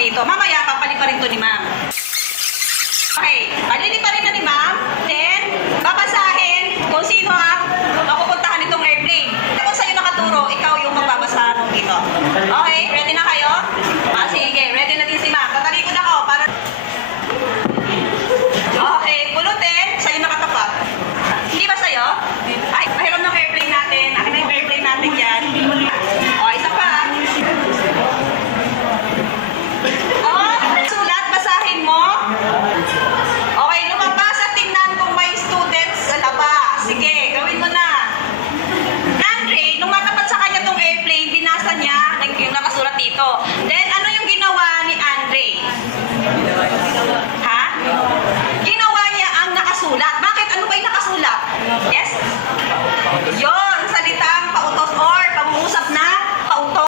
dito. Mamaya, papalit pa rin to ni ma'am. dito. Then, ano yung ginawa ni Andre? Ha? Ginawa niya ang nakasulat.